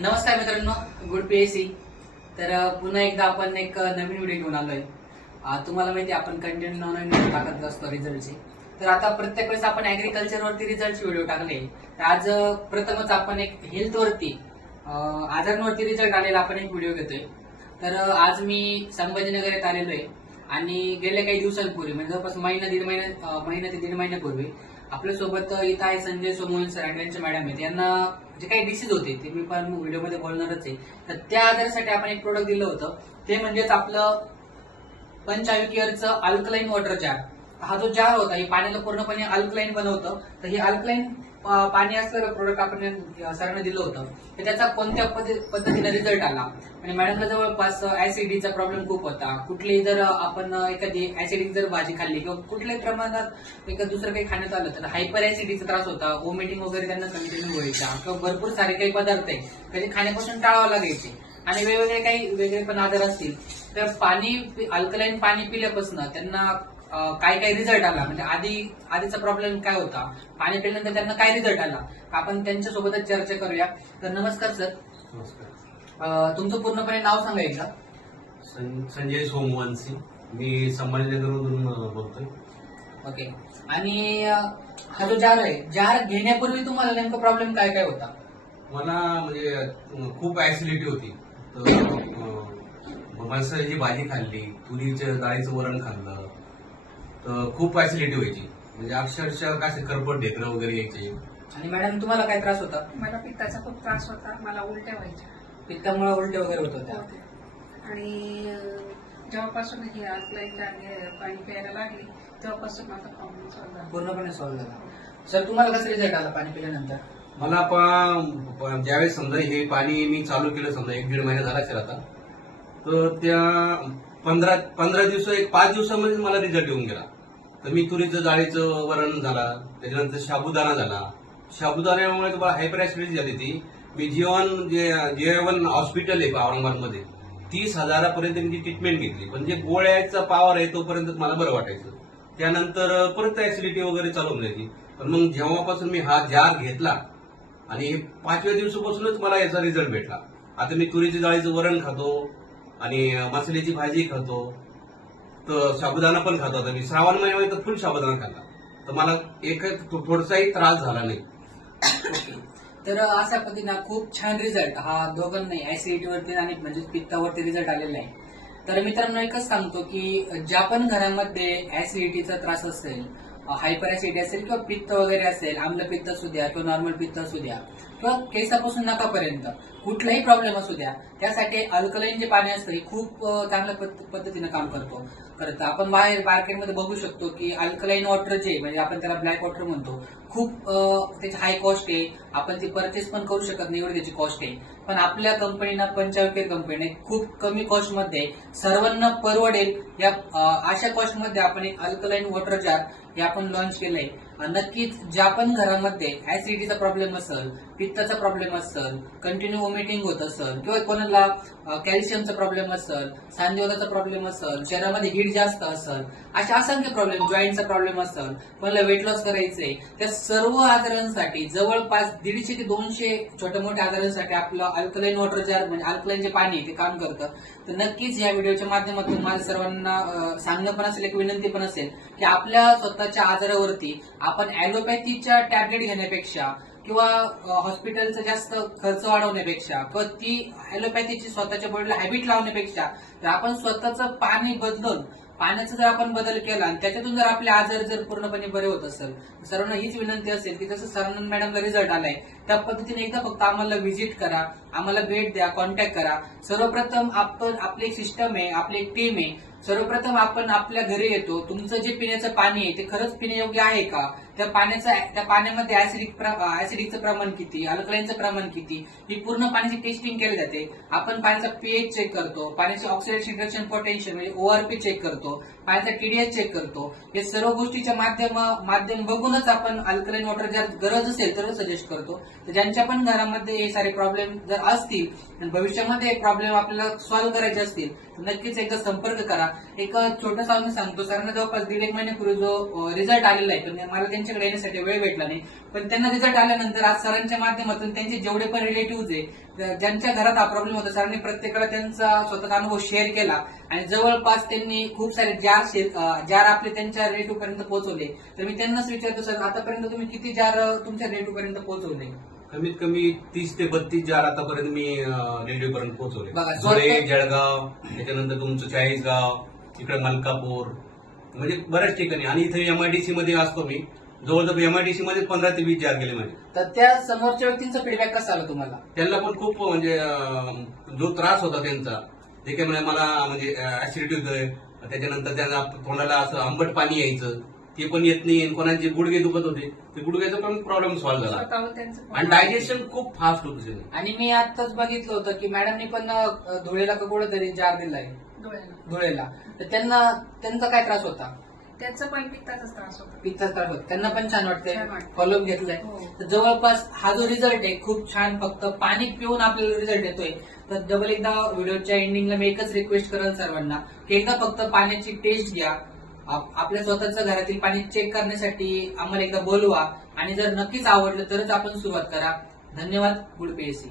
नमस्कार मित्रांनो, good PSC. तर पुन्हा एकदा आपण एक नवीन व्हिडिओ घेऊन आलोय. तुम्हाला माहिती आहे आपण कंटिन्यू नवीन टाकत असतो रिझल्टचे. तर आता प्रत्येक वेळेस आपण ऍग्रिकल्चर वरती रिझल्टचे व्हिडिओ टाकले. तर आज प्रथमच आपण एक हेल्थ वरती आजारांवरती रिझल्ट आलेला आपण एक व्हिडिओ घेतोय. तर आज मी संभाजीनगर येथे आलेलो आहे आणि गेल्या काही दिवसांपूर्वी म्हणजे जवळपास महिना ते दीड महिन्यापूर्वी आपल्यासोबत इथं आहे संजय सोमोहन सर आणि त्यांच्या मॅडम आहेत. यांना जे काही डिसीज होते ते मी पण व्हिडिओमध्ये बोलणारच आहे. तर त्या आजारासाठी आपण एक प्रोडक्ट दिलं होतं, ते म्हणजेच आपलं पंचाविकेअरचं अल्कलाईन वॉटर जार. हा जो जार होता हे पाण्याला पूर्णपणे अल्कलाईन बनवतं. तर हे अल्कलाईन पाणी असलेलं प्रोडक्ट आपण सरांना दिलं होतं. तर त्याचा कोणत्या पद्धतीने रिझल्ट आला आणि मॅडमला जवळपास ऍसिडिटीचा प्रॉब्लेम खूप होता. कुठलीही जर आपण एखादी ऍसिडिक जर भाजी खाल्ली किंवा कुठल्याही प्रमाणात दुसरं काही खाण्यात आलं तर हायपर ऍसिडिटीचा त्रास होता. वॉमिटिंग वगैरे त्यांना कंटिन्यू व्हायचा किंवा भरपूर सारे काही पदार्थ आहे त्याचे खाण्यापासून टाळावं लागायचे आणि वेगवेगळे काही वेगळे पण आजार असतील. तर अल्कलाईन पाणी पिल्यापासून त्यांना काय काय रिझल्ट आला म्हणजे आधीचा प्रॉब्लेम काय होता, पाणी पिल्यानंतर त्यांना काय रिझल्ट आला, आपण त्यांच्यासोबतच चर्चा करूया. तर नमस्कार सर. नमस्कार. तुमचं पूर्णपणे नाव सांगायचं. संजय सोमवन सिंग, मी संभाजीनगरमधून बोलतोय. ओके. आणि हा जो जार आहे, जार घेण्यापूर्वी तुम्हाला नेमका प्रॉब्लेम काय काय होता? मला म्हणजे खूप ऍसिडिटी होती. तर मसाल्याची भाजी खाल्ली, तुरीच्या डाळीचं वरण खाल्लं तर खूप ऍसिडिटी व्हायची. म्हणजे अक्षरशः काय करपट ढेकरं वगैरे यायचे. आणि मॅडम तुम्हाला काय त्रास होता? मला पित्ताचा खूप त्रास होता, मला उलट्या व्हायच्या. पित्तामुळे उलटे वगैरे होत होत्या. आणि जेव्हापासून ही अल्कलाईन पाणी प्यायला लागली तेव्हापासून माझा प्रॉब्लेम सॉल्व्ह झाला. पूर्णपणे सॉल्व्ह झाला. सर तुम्हाला कसं रिझल्ट आला पाणी पिल्यानंतर? मला ज्यावेळेस समजा हे पाणी मी चालू केलं, समजा 1-1.5 महिना झाला असेल आता, तर त्या 15 दिवस 5 दिवसामध्ये मला रिझल्ट येऊन गेला. तर मी तुरीचं डाळीचं वरण झाला, त्याच्यानंतर साबुदाणा झाला. साबुदाण्यामुळे तुम्हाला हायपर ऍसिडिटी झाली ती. मी जीवन हॉस्पिटल आहे औरंगाबादमध्ये, 30,000पर्यंत मी ती ट्रीटमेंट घेतली. पण जे गोळ्याचा पॉवर आहे तोपर्यंत मला बरं वाटायचं. त्यानंतर परत ऍसिडिटी वगैरे चालू होऊन जायची. पण मग जेव्हापासून मी हा जार घेतला आणि 5व्या दिवसापासूनच मला याचा रिझल्ट भेटला. आता मी तुरीच्या डाळीचं वरण खातो आणि मसाल्याची भाजी खातो, तर साबुदाणा पण खातो. आता मी श्रावण महिन्यामध्ये तर फुल साबुदाणा खाल्ला, तर मला एक थोडासाही त्रास झाला नाही. तर अशा पद्धतीनं खूप छान रिझल्ट हा दोघांनाही ऍसिडिटीवरती आणि म्हणजे पित्तावरती रिझल्ट आलेला आहे. तर मित्रांनो एकच सांगतो की ज्या पण घरामध्ये ऍसिडिटीचा त्रास असेल, हायपर ऍसिडिटी असेल किंवा पित्त वगैरे असेल, आम्लपित्त असू द्या किंवा नॉर्मल पित्त असू द्या किंवा केसापासून नखापर्यंत कुठलाही प्रॉब्लेम असू द्या, त्यासाठी अल्कलाईन जे पाणी असतं हे खूप चांगल्या पद्धतीनं काम करतं. आपण बाहेर मार्केटमध्ये बघू शकतो की अल्कलाईन वॉटर जे म्हणजे आपण त्याला ब्लॅक वॉटर म्हणतो, खूप त्याची हाय कॉस्ट आहे. आपण ती परचेस पण करू शकत नाही एवढी त्याची कॉस्ट आहे. पण आपल्या कंपनीनं पंचाविकेर कंपनीने खूप कमी कॉस्टमध्ये सर्वांना परवडेल या अशा कॉस्टमध्ये आपण एक अल्कलाईन वॉटर जार हे आपण लॉन्च केलंय. नक्कीच ज्या पण घरामध्ये ऍसिडिटीचा प्रॉब्लेम असेल, पित्ताचा प्रॉब्लेम असेल, कंटिन्यू वॉमिटिंग होत असेल किंवा कोणाला कॅल्शियमचा प्रॉब्लेम असेल, सांधिवाताचा प्रॉब्लेम असेल, शरीरामध्ये हीट जास्त असेल, अशा असंख्य प्रॉब्लेम, जॉईंटचा प्रॉब्लेम असेल, कोणाला वेट लॉस करायचंय, त्या सर्व आजारांसाठी जवळपास 150 ते 200 छोट्या मोठ्या आजारांसाठी आपलं अल्कलाईन वॉटर जार म्हणजे अल्कलाईन जे पाणी ते काम करतं. तर नक्कीच या व्हिडिओच्या माध्यमातून माझ्या सर्वांना सांगणं पण असेल, एक विनंती पण असेल की आपल्या स्वतःच्या आजारावरती आपण ऍलोपॅथीच्या टॅबलेट घेण्यापेक्षा किंवा हॉस्पिटलचा जास्त खर्च वाढवण्यापेक्षा किंवा ती ऍलोपॅथीची स्वतःच्या बॉडीला हॅबिट लावण्यापेक्षा जर आपण स्वतःचं पाणी बदलून पाण्याचा जर आपण बदल केला आणि त्याच्यातून जर आपले आजार जर पूर्णपणे बरे होत असेल, सर्वांना हीच विनंती असेल की जसं सरांना मॅडमला रिझल्ट आलाय त्या पद्धतीने एकदा फक्त आम्हाला व्हिजिट करा, आम्हाला भेट द्या, कॉन्टॅक्ट करा. सर्वप्रथम आपण आपली एक सिस्टम आहे, आपली एक टीम आहे. सर्वप्रथम आपण आपल्या घरी येतो, तुमचं जे पिण्याचं पाणी आहे ते खरंच पिण्यायोग्य आहे का, त्या पाण्यामध्ये ऍसिडिकचं प्रमाण किती, अल्कलाईनचं प्रमाण किती, ही पूर्ण पाण्याची टेस्टिंग केली जाते. आपण पाण्याचा पीएच चेक करतो, पाण्याचे ऑक्सिडेशन रिडक्शन पोटेन्शियल म्हणजे ओआरपी चेक करतो, पाण्याचा टीडीएस चेक करतो. हे सर्व गोष्टीच्या माध्यम बघूनच आपण अल्कलाईन वॉटर जर गरज असेल तर सजेस्ट करतो. तर ज्यांच्या पण घरामध्ये हे सारे प्रॉब्लेम जर असतील आणि भविष्यामध्ये प्रॉब्लेम आपल्याला सॉल्व्ह करायचे असतील तर नक्कीच एकदा संपर्क करा. एक छोटासा मी सांगतो, सरांना जवळपास 1.5 महिन्यापूर्वी जो रिझल्ट आलेला आहे, तर मला त्यांच्या त्यांच्याकडे येण्यासाठी वेळ भेटला नाही. पण त्यांना रिझल्ट आल्यानंतर आज सरांच्या माध्यमातून त्यांचे जेवढे पण रिलेटिव्ह आहे ज्यांच्या घरात हा प्रॉब्लेम होता, सरांनी प्रत्येकाला त्यांचा स्वतःचा अनुभव शेअर केला आणि जवळपास त्यांनी खूप सारे जार आपले त्यांच्या रिलेटिव्ह पर्यंत पोहोचवले. तर मी त्यांनाच विचारतो, सर आतापर्यंत तुम्ही किती जार तुमच्या रिलेटिव्ह पर्यंत पोहोचवले? कमीत कमी 30 ते 32 जार आतापर्यंत मी रेडिओ पर्यंत पोहोचवले. बघा, जोरे, जळगाव, त्याच्यानंतर तुमचं चाळीसगाव, इकडे मलकापूर, म्हणजे बऱ्याच ठिकाणी. आणि इथे एमआयडीसी मध्ये असतो मी, जवळजवळ एमआयडीसी मध्ये 15 ते 20 जार गेले माझे. तर त्या समोरच्या व्यक्तींचा फीडबॅक कसा आला तुम्हाला? त्यांना पण खूप म्हणजे जो त्रास होता त्यांचा, ते काय म्हणे मला म्हणजे ऍसिडिटी होतोय, त्याच्यानंतर त्यांना तोंडाला असं आंबट पाणी यायचं, ते पण येत नाही. आणि कोणाचे गुडघे दुखत होते, ते गुडघ्याचा पण प्रॉब्लेम सॉल्व्ह झाला. स्वतःवर त्यांचं आणि डायजेशन खूप फास्ट होतं त्याने. आणि मी आताच बघितलं होतं की मॅडमनी पण धुळेला का कुठेतरी जार दिलाय धुळेला, तर त्यांचा काय त्रास होता? त्यांचा पण पित्ताचा त्रास होता. पित्ताचा त्रास होता, त्यांना पण छान वाटतंय, छान वाटतंय. फॉलोअप घेतलाय. हो. तर जवळपास हा जो रिझल्ट आहे खूप छान, फक्त पाणी पिऊन आपल्याला रिझल्ट येतोय. तर डबल एकदा व्हिडिओच्या एंडिंगला मी एकच रिक्वेस्ट करेल सर्वांना की एकदा फक्त पाण्याची टेस्ट घ्या. आपल्या स्वतःच्या घरातील पाणी चेक करण्यासाठी आम्हाला एकदा बोलवा आणि जर नक्कीच आवडलं तरच आपण सुरुवात करा. धन्यवाद. Good PSC.